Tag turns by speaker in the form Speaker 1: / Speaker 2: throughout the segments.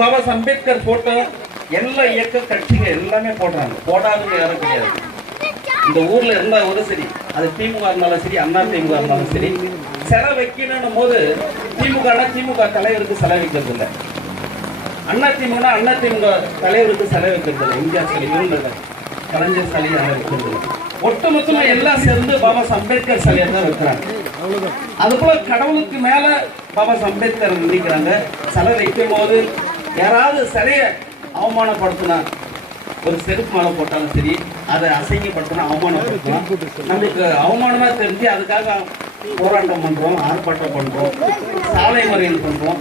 Speaker 1: பாபா அம்பேத்கர் போட்ட எல்லா இயக்க கட்சிகள் எல்லாமே போடுறாங்க போடாதவங்க யாரும் கிடையாது. இந்த ஊர்ல இருந்தா ஒரு சரி அது திமுக இருந்தாலும் சரி அண்ணா திமுக இருந்தாலும் சரி சிலை வைக்கணும் போது திமுக திமுக தலைவருக்கு சிலை வைக்கிறது இல்லை அண்ணா திமுக அண்ணா திமுக தலைவருக்கு சிலை வைக்கிறது இல்லை இந்தியா சிலை இருந்தது கலைஞர் சிலையை அதை வைக்கிறது இல்லை ஒட்டுமொத்தமா எல்லாம் சேர்ந்து பாபா அம்பேத்கர் சிலையை தான் வைக்கிறாங்க. அது போல கடவுளுக்கு மேல பாபா அம்பேத்கர் நினைக்கிறாங்க. சிலை வைக்கும் போது யாராவது சிலையை அவமானப்படுத்தினா ஒரு செருப்பு மாலை போட்டாலும் சரி அதை அசைங்கப்படுத்தினா அவமானப்படுத்தலாம் நம்மளுக்கு அவமானமா தெரிஞ்சு அதுக்காக போராட்டம் பண்றோம் ஆர்ப்பாட்டம் பண்றோம் சாலை மறியல் பண்றோம்.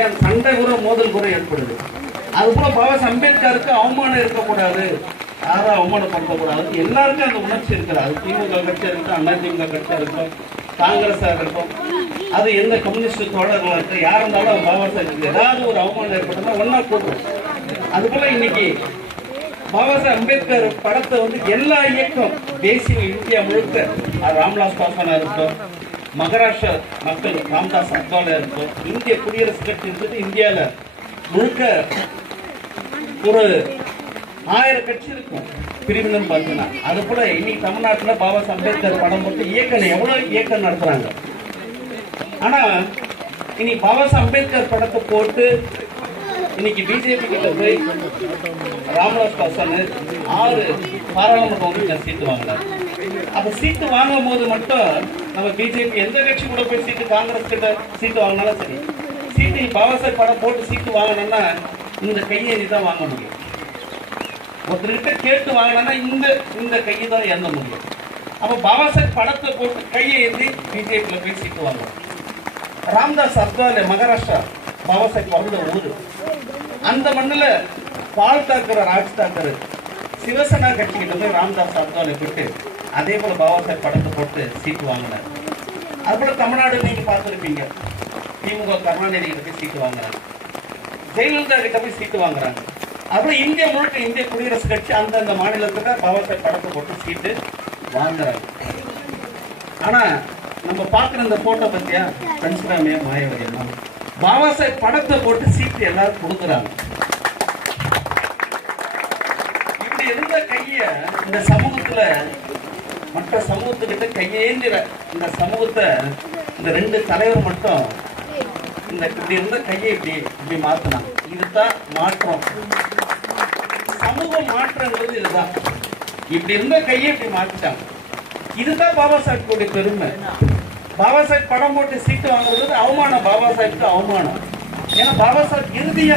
Speaker 1: ஏன் சண்டை கூட மோதல் கூட ஏற்படுது. அது போல பாபா அம்பேத்கருக்கு அவமானம் இருக்கக்கூடாது. யாரும் அவமானப்படுத்தக்கூடாது. எல்லாருக்கும் அந்த உணர்ச்சி இருக்கிறது. அது திமுக கட்சியா இருக்கட்டும் அண்ணா திமுக கட்சியா இருக்கட்டும் காங்கிரஸா இருக்கட்டும் அது எந்த கம்யூனிஸ்ட் தோழர்களா இருக்கட்டும் யார் இருந்தாலும் பாபா சாஹேப் ஏதாவது ஒரு அவமானம் ஏற்பட்டா ஒன்னா போட்டுரும் அது போல இன்னைக்கு பாபா சாஹேப் அம்பேத்கர் படத்தை வந்து எல்லா இயக்கம் தேசிய இந்தியா முழுக்க ராம்லாஸ் பாசனாக பாஸ்வானா இருக்கட்டும் மகாராஷ்டிரா மக்கள் ராம்தாஸ் அத்வாலா இருக்கட்டும் இந்திய குடியரசு கட்சி இருந்தது இந்தியாவில் முழுக்க ஒரு ஆயிரம் கட்சி இருக்கும். பிரிவினம் பார்த்தீங்கன்னா. அது போல இன்னைக்கு தமிழ்நாட்டில் பாபா சாஹேப் அம்பேத்கர் படம் போட்டு இயக்கம் எவ்வளோ இயக்கம் நடத்துகிறாங்க ஆனா இனி பாபா அம்பேத்கர் படத்தை போட்டு இன்னைக்கு பிஜேபி கிட்ட போய் ராமதாஸ் பாசன் ஆறு பாராளுமன்ற உறுப்பினர் சீட்டு வாங்கினார் அப்ப சீட்டு வாங்கும் போது மட்டும் நம்ம பிஜேபி எந்த கட்சி கூட போய் சீட்டு காங்கிரஸ் கிட்ட சீட்டு வாங்கினாலும் சரி சீட்டு பாபா படம் போட்டு சீட்டு வாங்கணும்னா இந்த கையை நீ தான் வாங்க முடியும். ஒருத்தர்கிட்ட கேட்டு வாங்கினா இந்த இந்த கையை தான் ஏந்த முடியும். அப்போ பாபா சாஹேப் படத்தை போட்டு கையை ஏந்தி பிஜேபியில் போய் சீட்டு வாங்கணும் ராம்தாஸ் அத்வாலே மகாராஷ்டிரா பாபா சாஹேப் ஊர். அந்த மண்ணில் பால் தாக்கர் ராஜ் தாக்கர் சிவசேனா கட்சிக்கிட்ட போய் ராம்தாஸ் அர்தாலை போட்டு அதே போல் பாபா சாஹேப் படத்தை போட்டு சீட்டு வாங்கினார். அது போல தமிழ்நாடு நீங்கள் பார்த்துருப்பீங்க. திமுக கருணாநிதி கிட்ட போய் சீட்டு வாங்குறாங்க. ஜெயலலிதா கிட்ட போய் சீட்டு வாங்குறாங்க. அப்புறம் இந்திய முழுக்க இந்திய குடியரசு கட்சி அந்தந்த மாநிலத்துக்கு பாபா சாஹேப் படத்தை போட்டு சீட்டு வாங்குறாங்க. ஆனால் நம்ம பார்க்குற இந்த போட்டோ பத்தியா? பஞ்சராமியா மாயவதி எல்லாம் பாபா சாஹேப் படத்தை போட்டு சீட்டு எல்லாரும் கொடுக்குறாங்க. இப்படி இருந்த கைய இந்த சமூகத்துல மற்ற சமூகத்துக்கிட்ட கையேந்திர இந்த சமூகத்தை இந்த ரெண்டு தலைவர் மட்டும் இந்த இப்படி இருந்த கையை இப்படி இப்படி மாத்தினான் இதுதான் மாற்றம். சமூக மாற்றங்கிறது இதுதான். இப்படி இருந்த கையை இப்படி மாத்திட்டாங்க. இதுதான் பாபா சாஹிப் பெருமை. பாபா சாஹிப் படம் போட்டு சீட்டு வாங்குறது அவமானம் பாபா சாஹிப்க்கு அவமானம். ஏன்னா பாபா சாஹிப் இறுதியா